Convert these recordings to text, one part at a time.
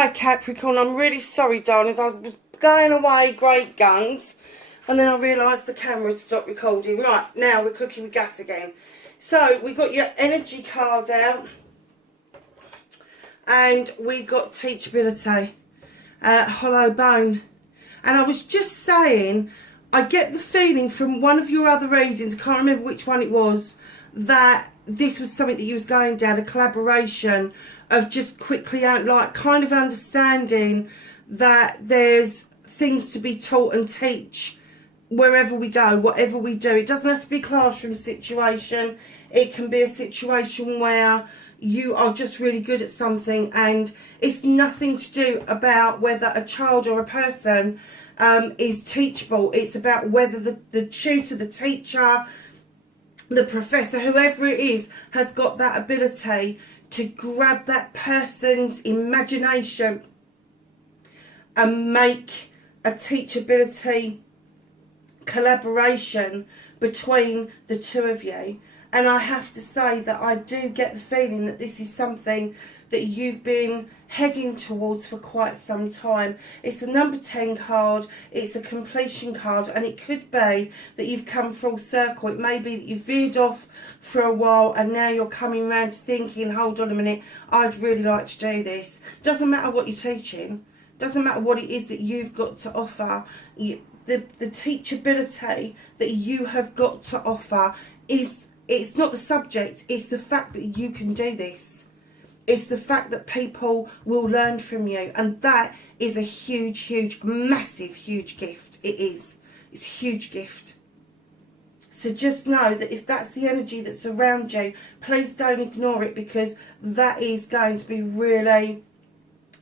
Hi Capricorn, I'm really sorry darlings, I was going away great guns and then I realised the camera had stopped recording. Right, now we're cooking with gas again. So we got your energy card out and we got teachability, hollow bone. And I was just saying, I get the feeling from one of your other readings, I can't remember which one it was, that this was something that you was going down, a collaboration of just quickly out, like kind of understanding that there's things to be taught and teach wherever we go, whatever we do. It doesn't have to be a classroom situation. It can be a situation where you are just really good at something and it's nothing to do about whether a child or a person is teachable. It's about whether the tutor, the teacher, the professor, whoever it is, has got that ability to grab that person's imagination and make a teachability collaboration between the two of you. And I have to say that I do get the feeling that this is something that you've been heading towards for quite some time. It's a number 10 card, it's a completion card, and it could be that you've come full circle. It may be that you've veered off for a while and now you're coming round to thinking, hold on a minute, I'd really like to do this. Doesn't matter what you're teaching, doesn't matter what it is that you've got to offer. The teachability that you have got to offer it's not the subject, it's the fact that you can do this. It's the fact that people will learn from you, and that is a huge, huge, massive, huge gift. It is. It's a huge gift. So just know that if that's the energy that's around you, please don't ignore it, because that is going to be really,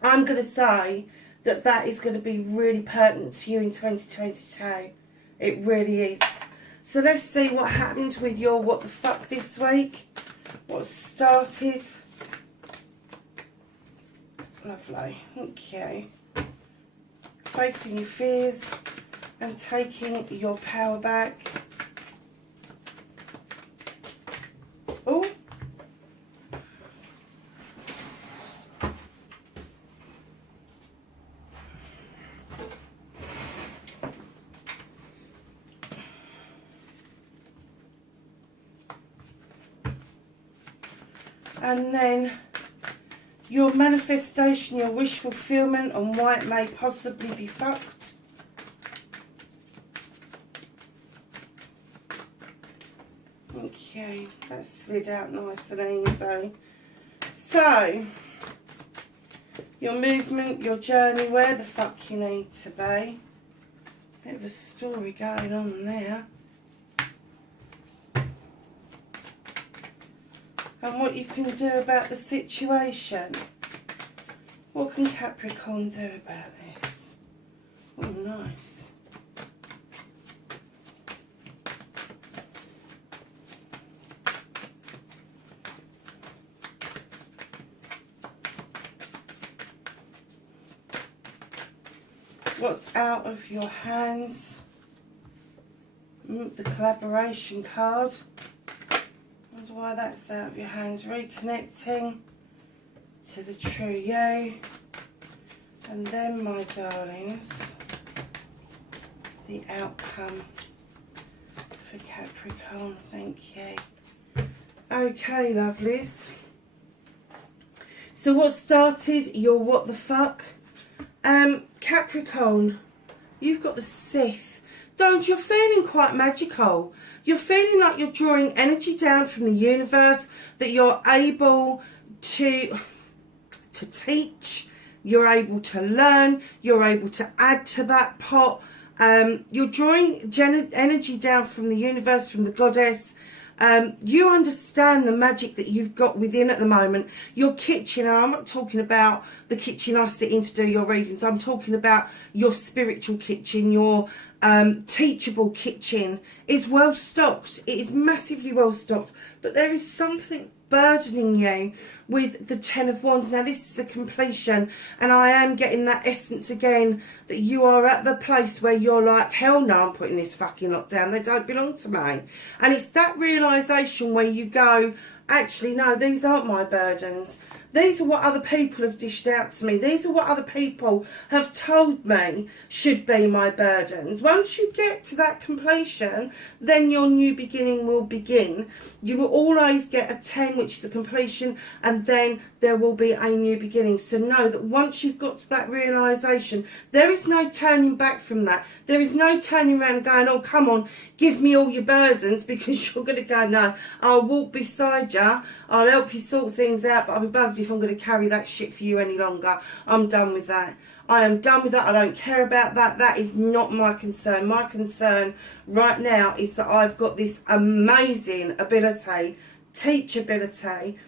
I'm going to say that that is going to be really pertinent to you in 2022. It really is. So let's see what happened with your what the fuck this week. What started. Lovely, thank you. Facing your fears and taking your power back. Oh. And then your manifestation, your wish fulfillment, and why it may possibly be fucked. Okay, that slid out nice and easy. So, your movement, your journey, where the fuck you need to be. Bit of a story going on there. And what you can do about the situation. What can Capricorn do about this? Oh, nice. What's out of your hands? The collaboration card. Why that's out of your hands. Reconnecting to the true you. And then, my darlings, the outcome for Capricorn. Thank you. Okay, lovelies. So what started your what the fuck? Capricorn, you've got the Sith. Don't, you're feeling quite magical. You're feeling like you're drawing energy down from the universe, that you're able to teach, you're able to learn, you're able to add to that pot. You're drawing energy down from the universe, from the goddess. You understand the magic that you've got within at the moment. Your kitchen, and I'm not talking about the kitchen I sit in to do your readings, I'm talking about your spiritual kitchen, your teachable kitchen is well stocked. It is massively well stocked, but there is something burdening you with the 10 of Wands. Now this is a completion, and I am getting that essence again that you are at the place where you're like, hell no, I'm putting this fucking lot down, they don't belong to me. And it's that realisation where you go, actually no, these aren't my burdens, These are what other people have dished out to me. These are what other people have told me should be my burdens. Once you get to that completion, then your new beginning will begin. You will always get a 10, which is a completion, and then there will be a new beginning. So know that once you've got to that realisation, there is no turning back from that. There is no turning around and going, oh, come on, give me all your burdens, because you're going to go, no, I'll walk beside you, I'll help you sort things out, but I'll be bugged if I'm going to carry that shit for you any longer. I'm done with that. I am done with that. I don't care about that. That is not my concern. My concern right now is that I've got this amazing ability, teachability,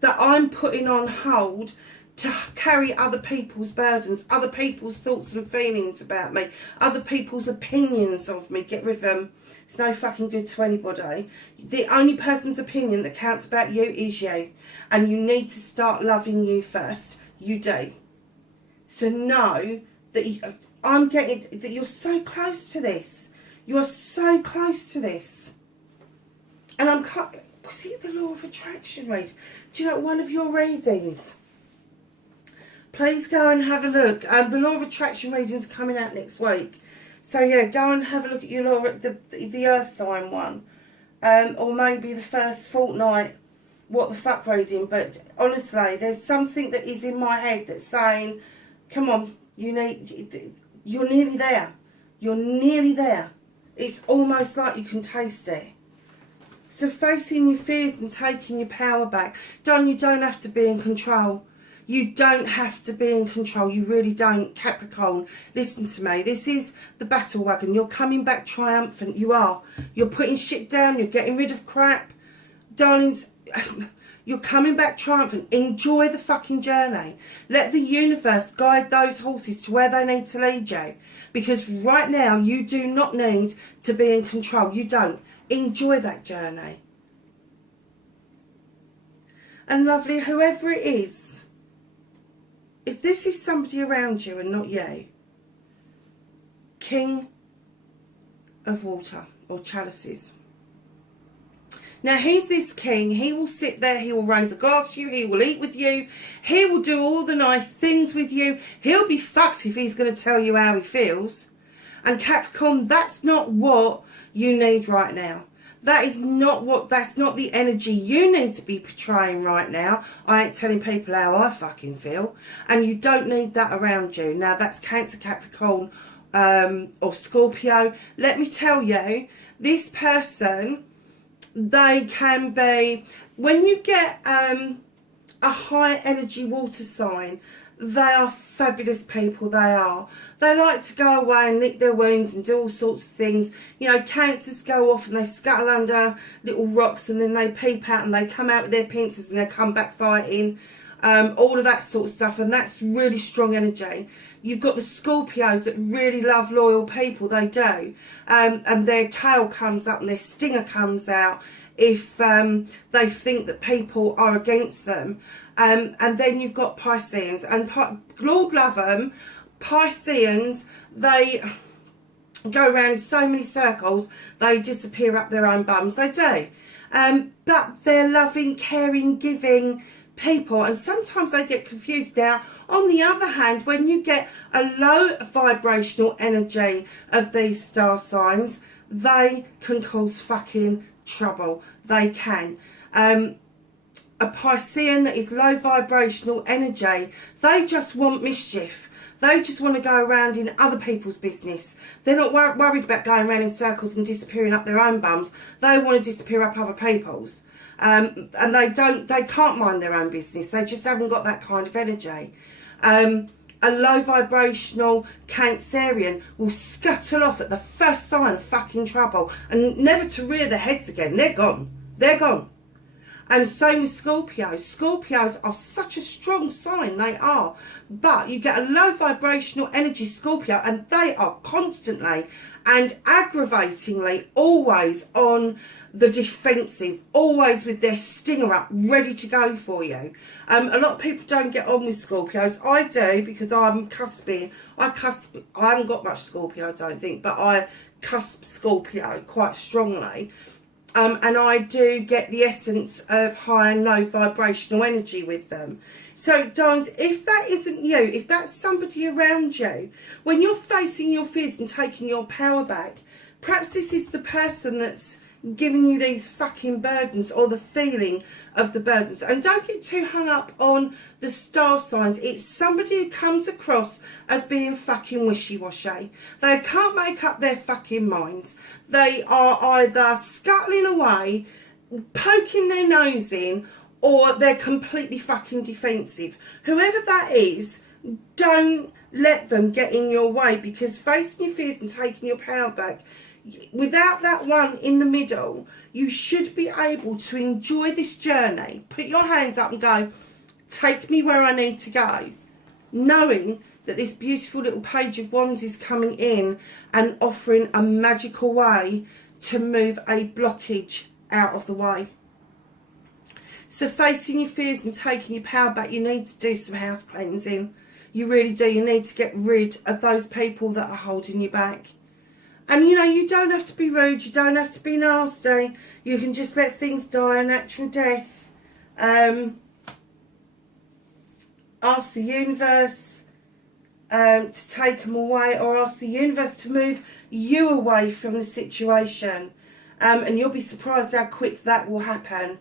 that I'm putting on hold to carry other people's burdens, other people's thoughts and feelings about me, other people's opinions of me. Get rid of them. It's no fucking good to anybody. The only person's opinion that counts about you is you. And you need to start loving you first. You do. So know that I'm getting, that you're so close to this. You are so close to this. And I'm, was it the law of attraction read? Do you know one of your readings? Please go and have a look. The law of attraction reading's coming out next week. So yeah, go and have a look at your law, the earth sign one. Or maybe the first fortnight, what the fuck reading. But honestly, there's something that is in my head that's saying, come on, you're nearly there. You're nearly there. It's almost like you can taste it. So facing your fears and taking your power back. You don't have to be in control. You don't have to be in control. You really don't. Capricorn, listen to me. This is the battle wagon. You're coming back triumphant. You are. You're putting shit down. You're getting rid of crap. Darlings, you're coming back triumphant. Enjoy the fucking journey. Let the universe guide those horses to where they need to lead you. Because right now, you do not need to be in control. You don't. Enjoy that journey. And lovely, whoever it is, if this is somebody around you and not you, King of Water or Chalices. Now, he's this king. He will sit there. He will raise a glass to you. He will eat with you. He will do all the nice things with you. He'll be fucked if he's going to tell you how he feels. And Capricorn, that's not what you need right now. That's not the energy you need to be portraying right now. I ain't telling people how I fucking feel. And you don't need that around you. Now, that's Cancer, Capricorn, or Scorpio. Let me tell you, this person, they can be, when you get a high energy water sign, they are fabulous people. They are. They like to go away and lick their wounds and do all sorts of things. You know, Cancers go off and they scuttle under little rocks and then they peep out and they come out with their pincers and they come back fighting. All of that sort of stuff, and that's really strong energy. You've got the Scorpios that really love loyal people. They do. And their tail comes up and their stinger comes out if they think that people are against them. And then you've got Pisceans, and Lord love them, Pisceans, they go around in so many circles, they disappear up their own bums. They do. But they're loving, caring, giving people, and sometimes they get confused. Now, on the other hand, when you get a low vibrational energy of these star signs, they can cause fucking trouble. They can. A Piscean that is low vibrational energy, they just want mischief. They just want to go around in other people's business. They're not worried about going around in circles and disappearing up their own bums. They want to disappear up other people's. And they can't mind their own business. They just haven't got that kind of energy. A low vibrational Cancerian will scuttle off at the first sign of fucking trouble and never to rear their heads again. They're gone. They're gone. And same with Scorpios. Scorpios are such a strong sign, they are. But you get a low vibrational energy Scorpio, and they are constantly and aggravatingly always on the defensive, always with their stinger up, ready to go for you. A lot of people don't get on with Scorpios. I do, because I'm cusping. I haven't got much Scorpio, I don't think, but I cusp Scorpio quite strongly. And I do get the essence of high and low vibrational energy with them. So, darlings, if that isn't you, if that's somebody around you, when you're facing your fears and taking your power back, perhaps this is the person that's giving you these fucking burdens, or the feeling of the burdens. And don't get too hung up on the star signs. It's somebody who comes across as being fucking wishy-washy. They can't make up their fucking minds. They are either scuttling away, poking their nose in, or they're completely fucking defensive. Whoever that is, don't let them get in your way, because facing your fears and taking your power back, without that one in the middle, you should be able to enjoy this journey. Put your hands up and go, take me where I need to go, knowing that this beautiful little Page of Wands is coming in and offering a magical way to move a blockage out of the way. So facing your fears and taking your power back, you need to do some house cleansing. You really do. You need to get rid of those people that are holding you back. And, you know, you don't have to be rude. You don't have to be nasty. You can just let things die a natural death. Ask the universe to take them away, or ask the universe to move you away from the situation. And you'll be surprised how quick that will happen.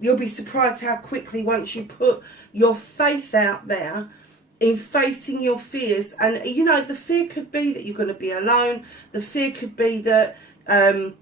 You'll be surprised how quickly, once you put your faith out there in facing your fears, and you know, the fear could be that you're going to be alone. The fear could be that that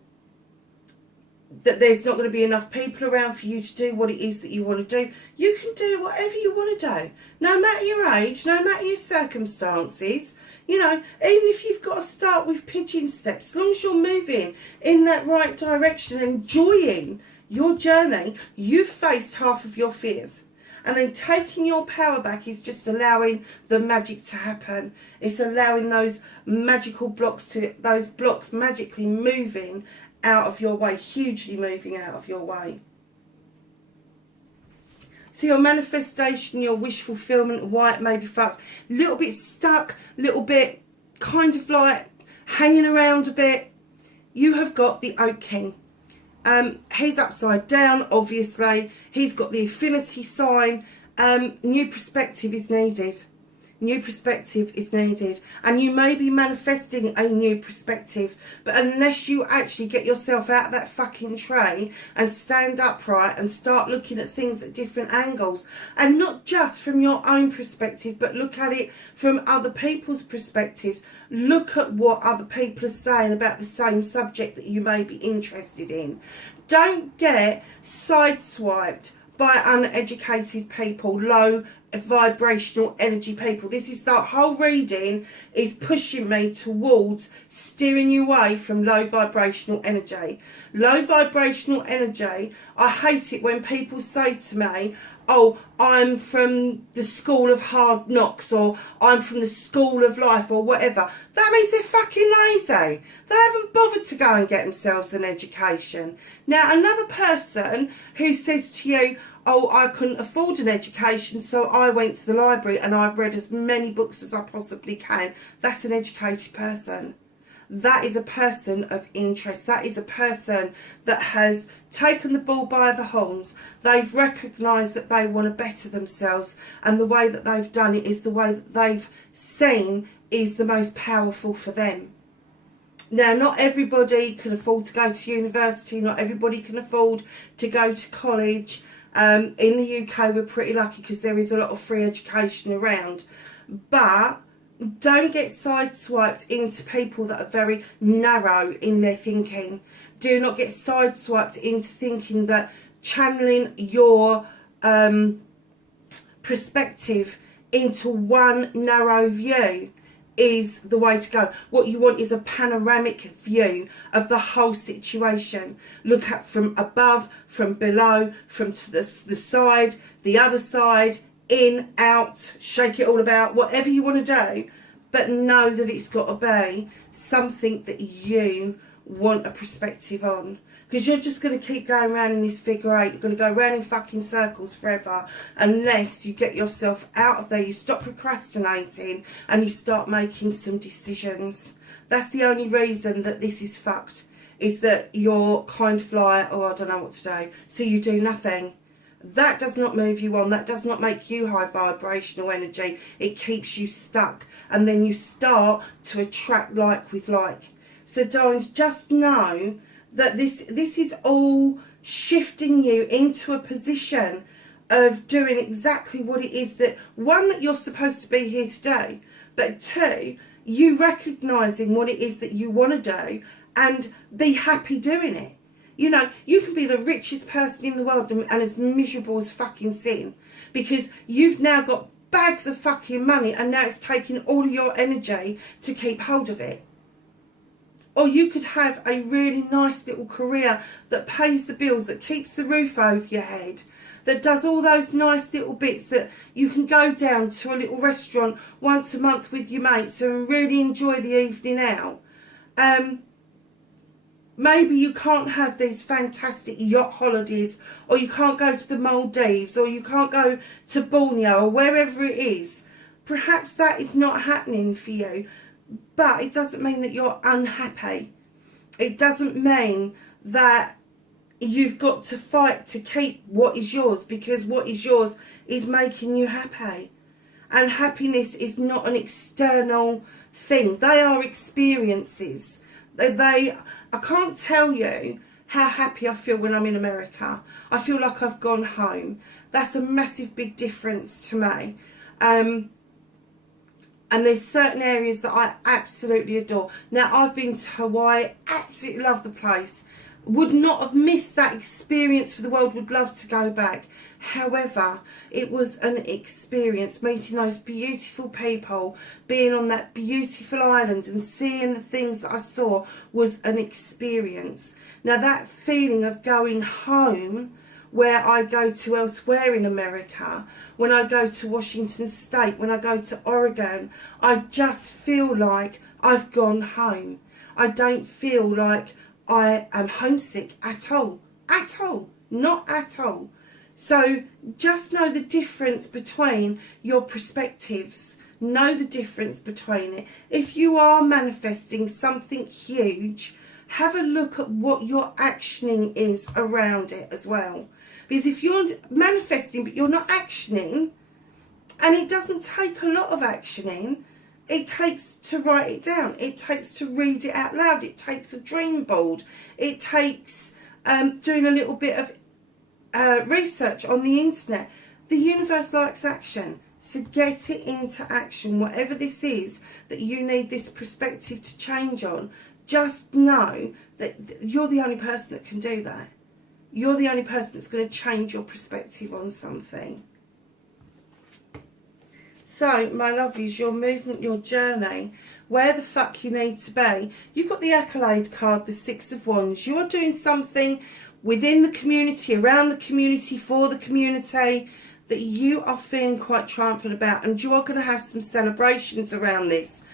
there's not going to be enough people around for you to do what it is that you want to do. You can do whatever you want to do, no matter your age, no matter your circumstances. You know, even if you've got to start with pigeon steps, as long as you're moving in that right direction, enjoying your journey, you've faced half of your fears. And then taking your power back is just allowing the magic to happen. It's allowing those magical blocks those blocks magically moving out of your way, hugely moving out of your way. So your manifestation, your wish fulfillment, why it may be fucked, a little bit stuck, a little bit kind of like hanging around a bit. You have got the Oak King. He's upside down, obviously. He's got the affinity sign. New perspective is needed. New perspective is needed. And you may be manifesting a new perspective, but unless you actually get yourself out of that fucking tray and stand upright and start looking at things at different angles, and not just from your own perspective, but look at it from other people's perspectives. Look at what other people are saying about the same subject that you may be interested in. Don't get sideswiped by uneducated people, low vibrational energy people. This is that whole reading is pushing me towards steering you away from low vibrational energy. Low vibrational energy, I hate it when people say to me, oh, I'm from the school of hard knocks, or I'm from the school of life, or whatever. That means they're fucking lazy. They haven't bothered to go and get themselves an education. Now, another person who says to you, oh, I couldn't afford an education, so I went to the library and I've read as many books as I possibly can. That's an educated person. That is a person of interest. That is a person that has taken the bull by the horns. They've recognised that they want to better themselves, and the way that they've done it is the way that they've seen is the most powerful for them. Now, not everybody can afford to go to university. Not everybody can afford to go to college. In the UK, we're pretty lucky because there is a lot of free education around. But don't get sideswiped into people that are very narrow in their thinking. Do not get sideswiped into thinking that channeling your perspective into one narrow view is the way to go. What you want is a panoramic view of the whole situation. Look at from above, from below, from to the side, the other side, in, out, shake it all about, whatever you want to do. But know that it's got to be something that you want a perspective on. Because you're just going to keep going around in this figure eight. You're going to go around in fucking circles forever unless you get yourself out of there. You stop procrastinating and you start making some decisions. That's the only reason that this is fucked, is that you're kind of like, oh, I don't know what to do. So you do nothing. that does not move you on. That does not make you high vibrational energy. It keeps you stuck. And then you start to attract like with like. So darlings, just know that this is all shifting you into a position of doing exactly what it is that, one, that you're supposed to be here to do, but two, you recognising what it is that you want to do and be happy doing it. You know, you can be the richest person in the world and as miserable as fucking sin, because you've now got bags of fucking money and now it's taking all of your energy to keep hold of it. Or you could have a really nice little career that pays the bills, that keeps the roof over your head, that does all those nice little bits that you can go down to a little restaurant once a month with your mates and really enjoy the evening out. Maybe you can't have these fantastic yacht holidays, or you can't go to the Maldives, or you can't go to Borneo, or wherever it is. Perhaps that is not happening for you, but it doesn't mean that you're unhappy. It doesn't mean that you've got to fight to keep what is yours, because what is yours is making you happy. And happiness is not an external thing. They are experiences. I can't tell you how happy I feel when I'm in America. I feel like I've gone home. That's a massive big difference to me. And there's certain areas that I absolutely adore. Now, I've been to Hawaii, absolutely love the place. Would not have missed that experience for the world, would love to go back. However, it was an experience, meeting those beautiful people, being on that beautiful island and seeing the things that I saw was an experience. Now, that feeling of going home, where I go to elsewhere in America, when I go to Washington State, when I go to Oregon, I just feel like I've gone home. I don't feel like I am homesick at all. At all. Not at all. So just know the difference between your perspectives. Know the difference between it. If you are manifesting something huge, have a look at what your actioning is around it as well. Because if you're manifesting but you're not actioning, and it doesn't take a lot of actioning, it takes to write it down, it takes to read it out loud, it takes a dream board, it takes doing a little bit of research on the internet. The universe likes action, so get it into action. Whatever this is that you need this perspective to change on, just know that you're the only person that can do that. You're the only person that's going to change your perspective on something. So, my lovelies, your movement, your journey, where the fuck you need to be. You've got the accolade card, the Six of Wands. You're doing something within the community, around the community, for the community, that you are feeling quite triumphant about. And you are going to have some celebrations around this.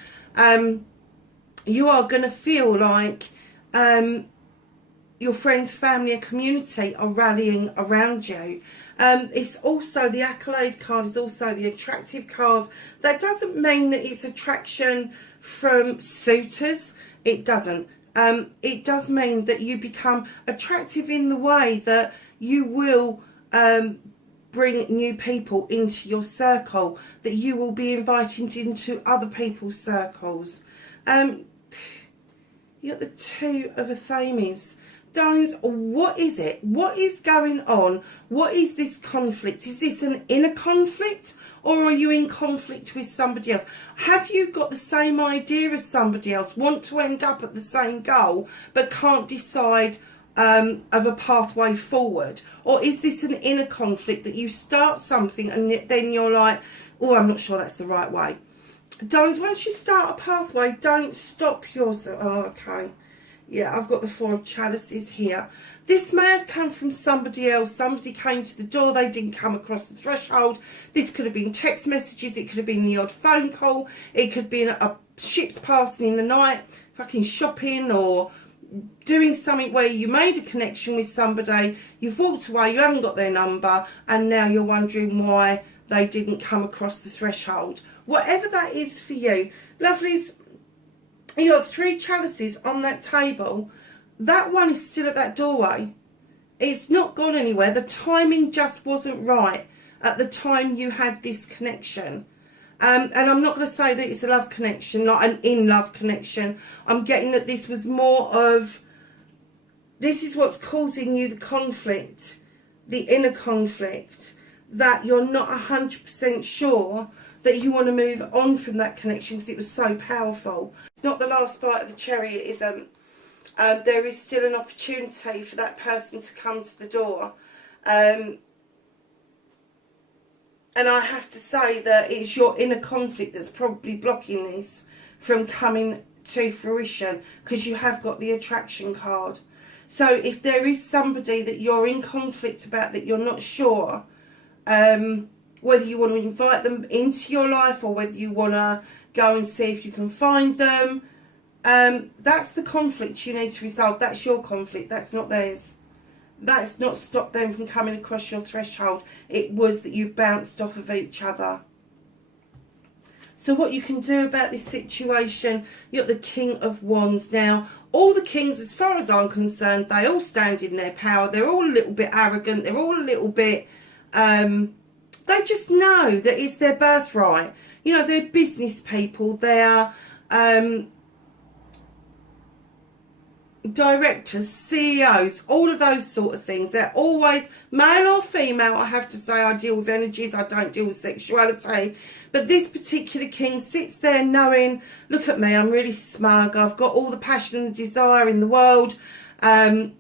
You are going to feel like your friends, family and community are rallying around you. It's also, the accolade card is also the attractive card. That doesn't mean that it's attraction from suitors. It doesn't. It does mean that you become attractive in the way that you will bring new people into your circle, that you will be invited into other people's circles. You got the Two of Athames. Darlings, what is it? What is going on? What is this conflict? Is this an inner conflict, or are you in conflict with somebody else? Have you got the same idea as somebody else, want to end up at the same goal, but can't decide of a pathway forward? Or is this an inner conflict that you start something and then you're like, oh, I'm not sure that's the right way? Darlings, once you start a pathway, don't stop yourself. Oh, okay. Yeah, I've got the Four of Chalices here. This may have come from somebody else. Somebody came to the door. They didn't come across the threshold. This could have been text messages. It could have been the odd phone call. It could be a ships passing in the night, fucking shopping, or doing something where you made a connection with somebody. You've walked away. You haven't got their number. And now you're wondering why they didn't come across the threshold. Whatever that is for you. Lovelies, you got 3 chalices on that table. That one is still at that doorway. It's not gone anywhere. The timing just wasn't right at the time you had this connection. And I'm not going to say that it's a love connection, not an in-love connection. I'm getting that this was more of, this is what's causing you the conflict, the inner conflict, that you're not 100% sure that you want to move on from that connection because it was so powerful. It's not the last bite of the cherry, it isn't. There is still an opportunity for that person to come to the door. And I have to say that it's your inner conflict that's probably blocking this from coming to fruition, because you have got the attraction card. So if there is somebody that you're in conflict about, that you're not sure whether you want to invite them into your life or whether you want to go and see if you can find them, that's the conflict you need to resolve. That's your conflict, that's not theirs. That's not stopped them from coming across your threshold. It was that you bounced off of each other. So what you can do about this situation, you're the King of Wands. Now, all the kings, as far as I'm concerned, they all stand in their power. They're all a little bit arrogant. They're all a little bit, they just know that it's their birthright. You know, they're business people. They're directors, CEOs, all of those sort of things. They're always, male or female, I have to say, I deal with energies, I don't deal with sexuality. But this particular king sits there knowing, look at me, I'm really smug, I've got all the passion and desire in the world, I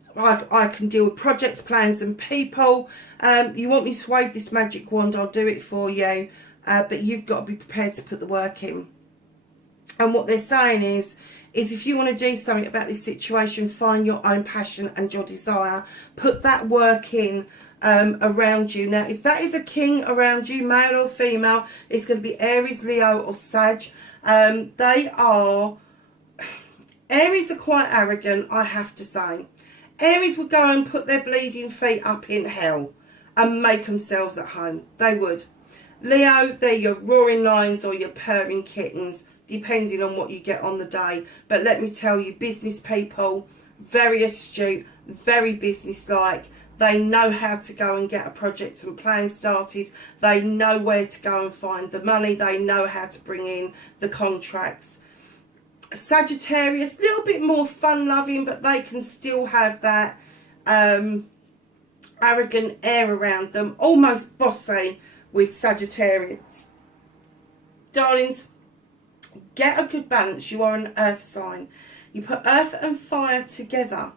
can deal with projects, plans and people. You want me to wave this magic wand, I'll do it for you, but you've got to be prepared to put the work in. And what they're saying is if you want to do something about this situation, find your own passion and your desire. Put that work in around you. Now, if that is a king around you, male or female, it's going to be Aries, Leo or Sag. Aries are quite arrogant, I have to say. Aries would go and put their bleeding feet up in hell and make themselves at home. They would. Leo, they're your roaring lions or your purring kittens, depending on what you get on the day. But let me tell you, business people, very astute, very businesslike. They know how to go and get a project and plan started. They know where to go and find the money. They know how to bring in the contracts. Sagittarius, a little bit more fun-loving, but they can still have that arrogant air around them. Almost bossy with Sagittarius. Darlings, get a good balance. You are an earth sign. You put earth and fire together,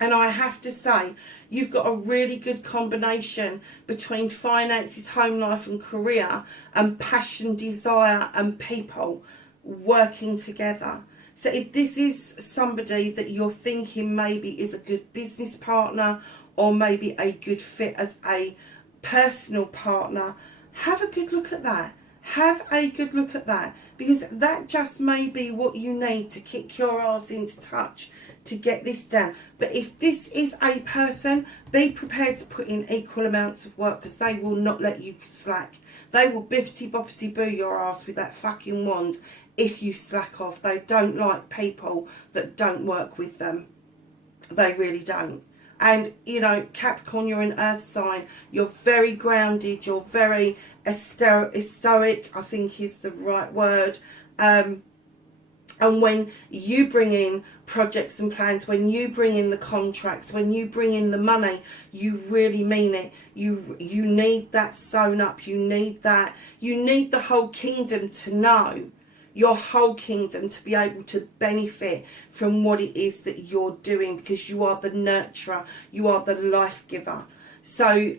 and I have to say, you've got a really good combination between finances, home life and career, and passion, desire and people working together. So if this is somebody that you're thinking maybe is a good business partner or maybe a good fit as a personal partner, have a good look at that. Have a good look at that, because that just may be what you need to kick your ass into touch to get this done. But if this is a person, be prepared to put in equal amounts of work, because they will not let you slack. They will bippity boppity boo your ass with that fucking wand if you slack off. They don't like people that don't work with them. They really don't. And, you know, Capricorn, you're an earth sign. You're very grounded. You're very stoic, I think is the right word. And when you bring in projects and plans, when you bring in the contracts, when you bring in the money, you really mean it. You need that sewn up. You need that. You need the whole kingdom to know, your whole kingdom to be able to benefit from what it is that you're doing, because you are the nurturer. You are the life giver. So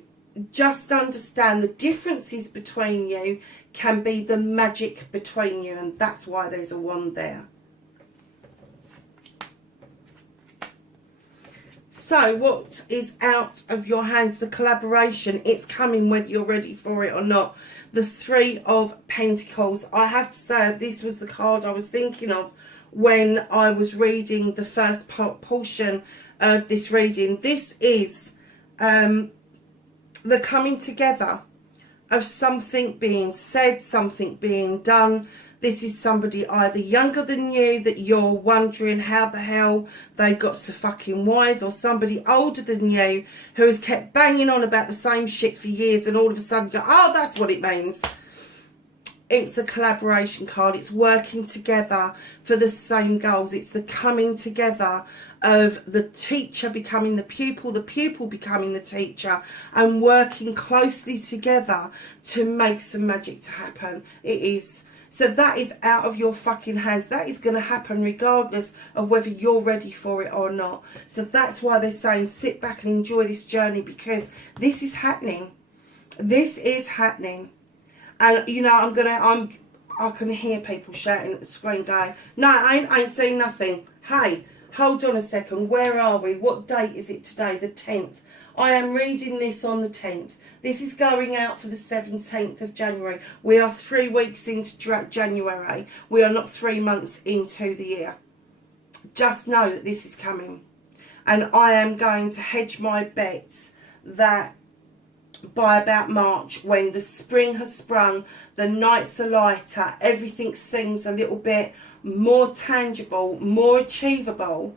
just understand the differences between you can be the magic between you, and that's why there's a wand there. So what is out of your hands? The collaboration. It's coming whether you're ready for it or not. The Three of Pentacles. I have to say, this was the card I was thinking of when I was reading the first portion of this reading. This is the coming together of something being said, something being done, This is somebody either younger than you that you're wondering how the hell they got so fucking wise, or somebody older than you who has kept banging on about the same shit for years and all of a sudden go, oh, that's what it means. It's a collaboration card. It's working together for the same goals. It's the coming together of the teacher becoming the pupil becoming the teacher, and working closely together to make some magic to happen. It is. So that is out of your fucking hands. That is going to happen regardless of whether you're ready for it or not. So that's why they're saying sit back and enjoy this journey, because this is happening. This is happening. And, you know, I can hear people shouting at the screen going, no, I ain't seen nothing. Hey, hold on a second. Where are we? What date is it today? The 10th. I am reading this on the 10th. This is going out for the 17th of January. We are 3 weeks into January. We are not 3 months into the year. Just know that this is coming. And I am going to hedge my bets that by about March, when the spring has sprung, the nights are lighter, everything seems a little bit more tangible, more achievable,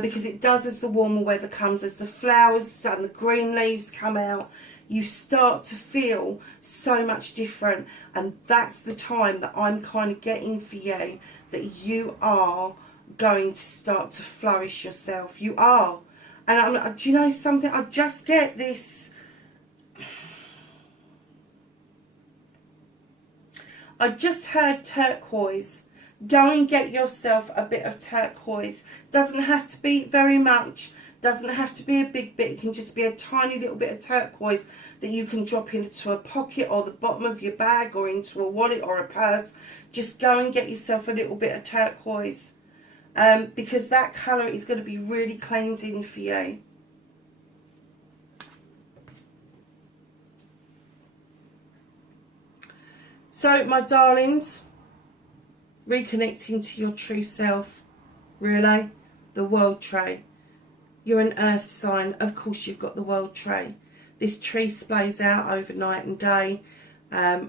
because it does as the warmer weather comes, as the flowers and the green leaves come out, you start to feel so much different. And that's the time that I'm kind of getting for you, that you are going to start to flourish yourself. You are. And do you know something? I just get this. I just heard turquoise. Go and get yourself a bit of turquoise. Doesn't have to be very much. Doesn't have to be a big bit. It can just be a tiny little bit of turquoise that you can drop into a pocket or the bottom of your bag or into a wallet or a purse. Just go and get yourself a little bit of turquoise. Because that colour is going to be really cleansing for you. So, my darlings, reconnecting to your true self, really, the world tree. You're an earth sign. Of course, you've got the world tree. This tree splays out over night and day,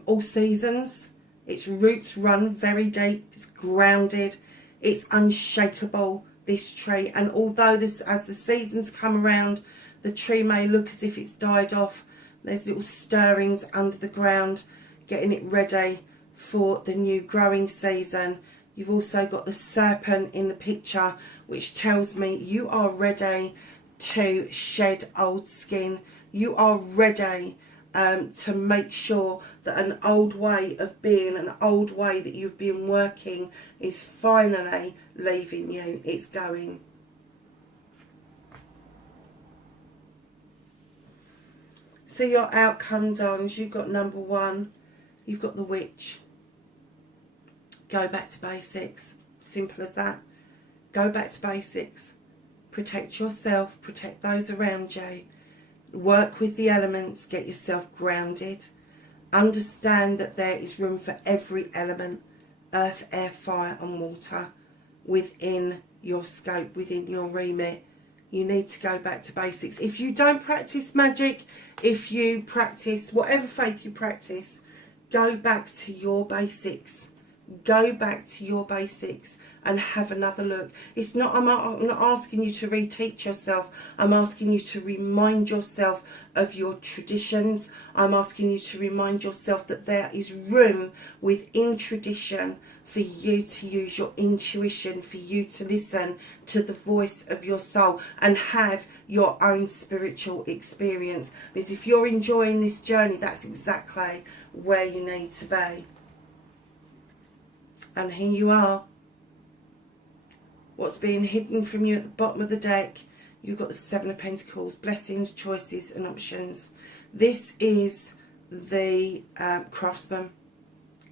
all seasons. Its roots run very deep. It's grounded. It's unshakable, this tree. And although as the seasons come around, the tree may look as if it's died off. There's little stirrings under the ground, getting it ready for the new growing season. You've also got the serpent in the picture, which tells me you are ready to shed old skin. You are ready to make sure that an old way of being, an old way that you've been working, is finally leaving you. It's going. So your outcome, darlings, you've got number 1. You've got the witch. Go back to basics. Simple as that. Go back to basics. Protect yourself. Protect those around you. Work with the elements. Get yourself grounded. Understand that there is room for every element. Earth, air, fire and water within your scope, within your remit. You need to go back to basics. If you don't practice magic, if you practice whatever faith you practice, go back to your basics. Go back to your basics and have another look. It's not, I'm not asking you to reteach yourself. I'm asking you to remind yourself of your traditions. I'm asking you to remind yourself that there is room within tradition for you to use your intuition, for you to listen to the voice of your soul and have your own spiritual experience. Because if you're enjoying this journey, that's exactly where you need to be. And here you are. What's being hidden from you at the bottom of the deck? You've got the 7 of Pentacles, blessings, choices and options. This is the craftsman.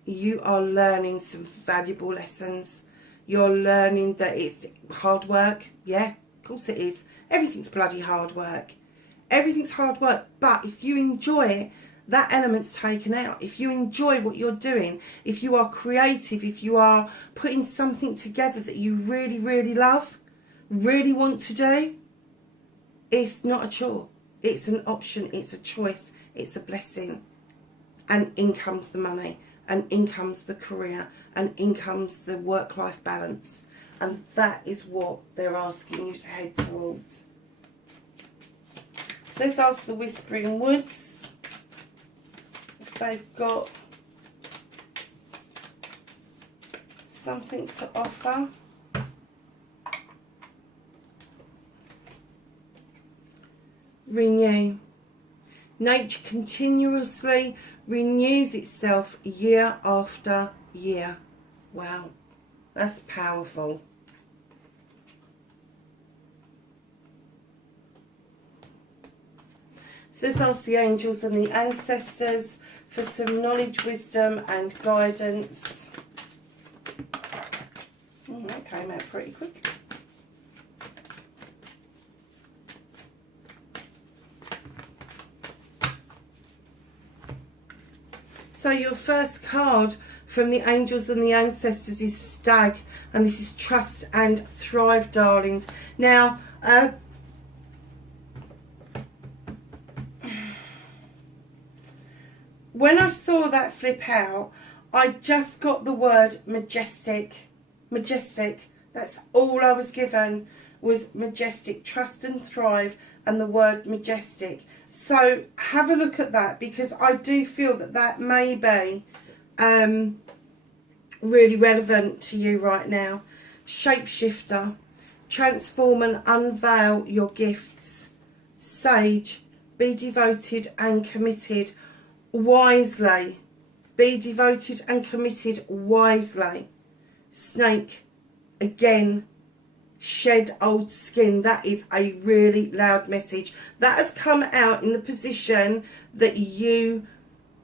You are learning some valuable lessons. You're learning that it's hard work. Yeah, of course it is. Everything's bloody hard work. Everything's hard work. But if you enjoy it, that element's taken out. If you enjoy what you're doing, if you are creative, if you are putting something together that you really, really love, really want to do, it's not a chore. It's an option. It's a choice. It's a blessing. And in comes the money. and in comes the career, and in comes the work-life balance. And that is what they're asking you to head towards. So let's ask the Whispering Woods if they've got something to offer. Renew. Nature continuously renews itself year after year. Wow, that's powerful. So let's ask the angels and the ancestors for some knowledge, wisdom and guidance. That came out pretty quick. So your first card from the angels and the ancestors is Stag, and this is trust and thrive, darlings. Now, when I saw that flip out, I just got the word majestic. Majestic. That's all I was given, was majestic, trust and thrive, and the word majestic. So have a look at that, because I do feel that that may be really relevant to you right now. Shapeshifter, transform and unveil your gifts. Sage, be devoted and committed wisely. Be devoted and committed wisely. Snake, again, shed old skin. That is a really loud message. That has come out in the position that you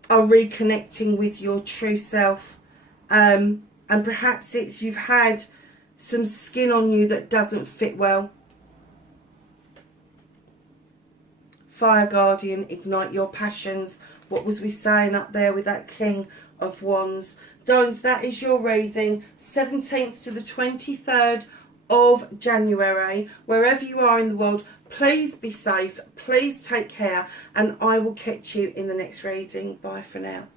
are reconnecting with your true self. And perhaps you've had some skin on you that doesn't fit well. Fire Guardian, ignite your passions. What was we saying up there with that King of Wands? Darlings, that is your reading, 17th to the 23rd of January. Wherever you are in the world, please be safe, please take care, and I will catch you in the next reading. Bye for now.